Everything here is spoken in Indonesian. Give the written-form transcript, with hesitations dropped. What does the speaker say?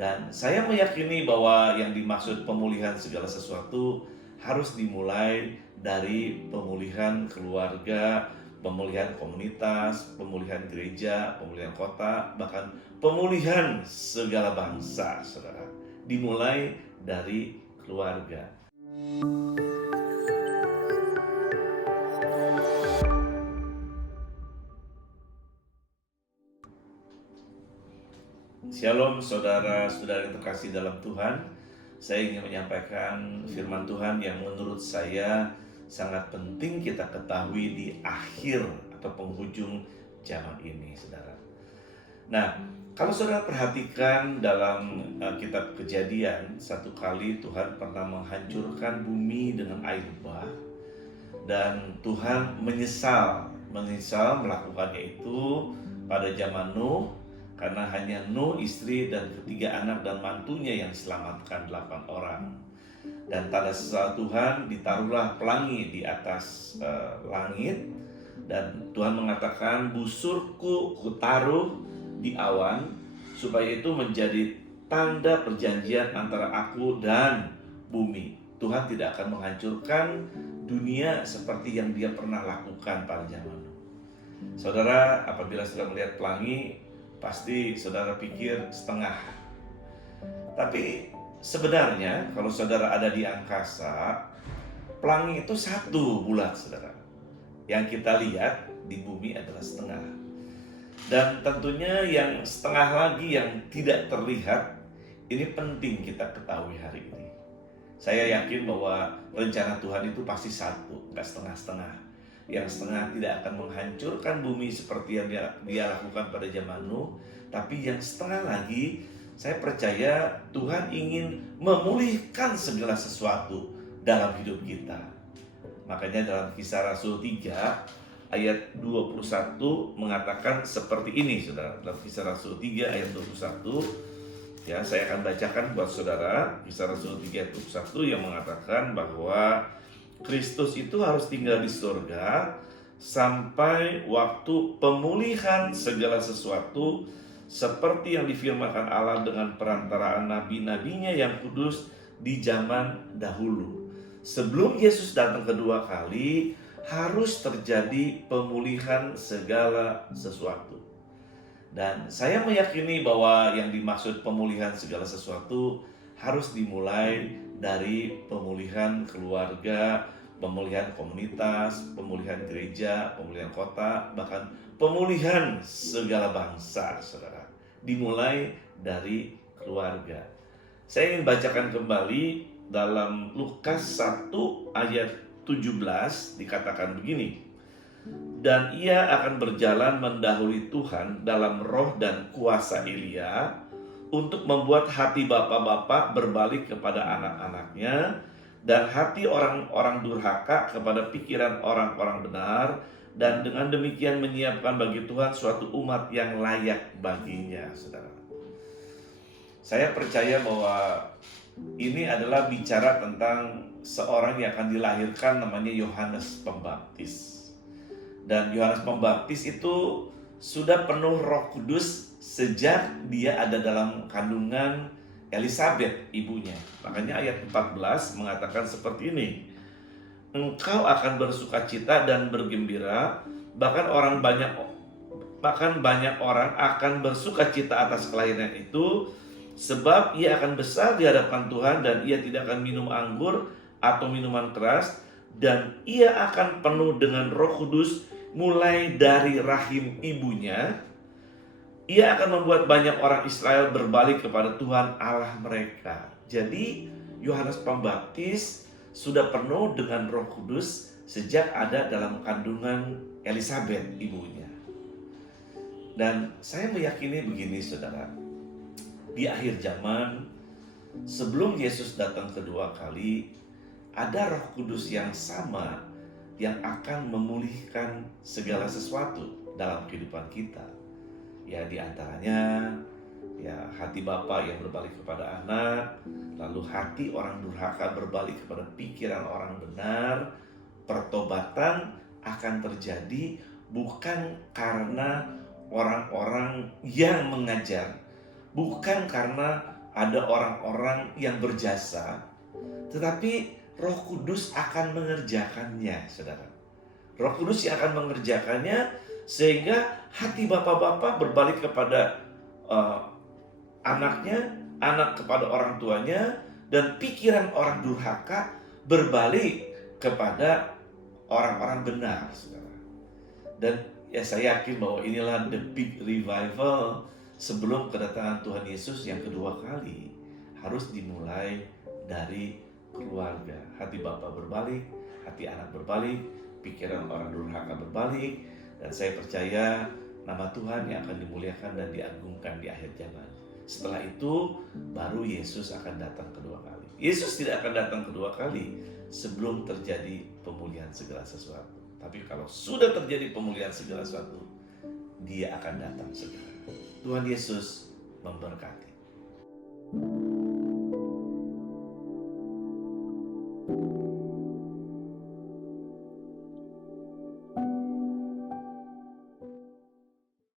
Dan saya meyakini bahwa yang dimaksud pemulihan segala sesuatu harus dimulai dari pemulihan keluarga, pemulihan komunitas, pemulihan gereja, pemulihan kota, bahkan pemulihan segala bangsa, saudara. Dimulai dari keluarga. Shalom saudara-saudari terkasih dalam Tuhan. Saya ingin menyampaikan firman Tuhan yang menurut saya sangat penting kita ketahui di akhir atau penghujung zaman ini, saudara. Nah, kalau saudara perhatikan dalam kitab Kejadian, satu kali Tuhan pernah menghancurkan bumi dengan air bah, dan Tuhan menyesal melakukannya itu pada zaman Nuh, karena hanya Nuh, istri, dan ketiga anak dan mantunya yang diselamatkan 8 orang. Dan tanda sesal Tuhan, ditaruhlah pelangi di atas langit. Dan Tuhan mengatakan, busurku kutaruh di awan, supaya itu menjadi tanda perjanjian antara aku dan bumi. Tuhan tidak akan menghancurkan dunia seperti yang dia pernah lakukan pada zaman Nuh. Saudara, apabila saudara melihat pelangi, pasti saudara pikir setengah. Tapi sebenarnya kalau saudara ada di angkasa, pelangi itu satu bulat, saudara. Yang kita lihat di bumi adalah setengah. Dan tentunya yang setengah lagi yang tidak terlihat, ini penting kita ketahui hari ini. Saya yakin bahwa rencana Tuhan itu pasti satu, nggak setengah-setengah. Yang setengah tidak akan menghancurkan bumi seperti yang dia lakukan pada zaman Nuh, tapi yang setengah lagi, saya percaya Tuhan ingin memulihkan segala sesuatu dalam hidup kita. Makanya dalam Kisah Rasul 3 ayat 21 mengatakan seperti ini, saudara. Dalam Kisah Rasul 3 ayat 21, ya, saya akan bacakan buat saudara. Kisah Rasul 3 ayat 21 yang mengatakan bahwa Kristus itu harus tinggal di surga sampai waktu pemulihan segala sesuatu, seperti yang difirmankan Allah dengan perantaraan nabi-nabinya yang kudus di zaman dahulu. Sebelum Yesus datang kedua kali, harus terjadi pemulihan segala sesuatu. Dan saya meyakini bahwa yang dimaksud pemulihan segala sesuatu harus dimulai dari pemulihan keluarga, pemulihan komunitas, pemulihan gereja, pemulihan kota, bahkan pemulihan segala bangsa, saudara. Dimulai dari keluarga. Saya ingin bacakan kembali dalam Lukas 1 ayat 17, dikatakan begini. Dan ia akan berjalan mendahului Tuhan dalam roh dan kuasa Elia, untuk membuat hati bapak-bapak berbalik kepada anak-anaknya, dan hati orang-orang durhaka kepada pikiran orang-orang benar, dan dengan demikian menyiapkan bagi Tuhan suatu umat yang layak baginya, saudara. Saya percaya bahwa ini adalah bicara tentang seorang yang akan dilahirkan, namanya Yohanes Pembaptis. Dan Yohanes Pembaptis itu sudah penuh Roh Kudus sejak dia ada dalam kandungan Elisabeth, ibunya. Makanya ayat 14 mengatakan seperti ini. Engkau akan bersukacita dan bergembira, bahkan banyak orang akan bersukacita atas kelahiran itu, sebab ia akan besar di hadapan Tuhan, dan ia tidak akan minum anggur atau minuman keras, dan ia akan penuh dengan Roh Kudus mulai dari rahim ibunya. Ia akan membuat banyak orang Israel berbalik kepada Tuhan Allah mereka. Jadi Yohanes Pembaptis sudah penuh dengan Roh Kudus sejak ada dalam kandungan Elisabeth, ibunya. Dan saya meyakini begini, saudara. Di akhir zaman, sebelum Yesus datang kedua kali, ada Roh Kudus yang sama yang akan memulihkan segala sesuatu dalam kehidupan kita. Ya, di antaranya ya hati Bapa yang berbalik kepada anak, lalu hati orang durhaka berbalik kepada pikiran orang benar. Pertobatan akan terjadi bukan karena orang-orang yang mengajar, bukan karena ada orang-orang yang berjasa, tetapi Roh Kudus akan mengerjakannya, saudara. Roh Kudus yang akan mengerjakannya, sehingga hati bapak-bapak berbalik kepada eh, anaknya, anak kepada orang tuanya, dan pikiran orang durhaka berbalik kepada orang-orang benar, saudara. Dan ya saya yakin bahwa inilah the big revival sebelum kedatangan Tuhan Yesus yang kedua kali. Harus dimulai dari keluarga. Hati bapak berbalik, hati anak berbalik, pikiran orang durhaka berbalik. Dan saya percaya nama Tuhan yang akan dimuliakan dan diagungkan di akhir zaman. Setelah itu baru Yesus akan datang kedua kali. Yesus tidak akan datang kedua kali sebelum terjadi pemulihan segala sesuatu. Tapi kalau sudah terjadi pemulihan segala sesuatu, Dia akan datang segera. Tuhan Yesus memberkati.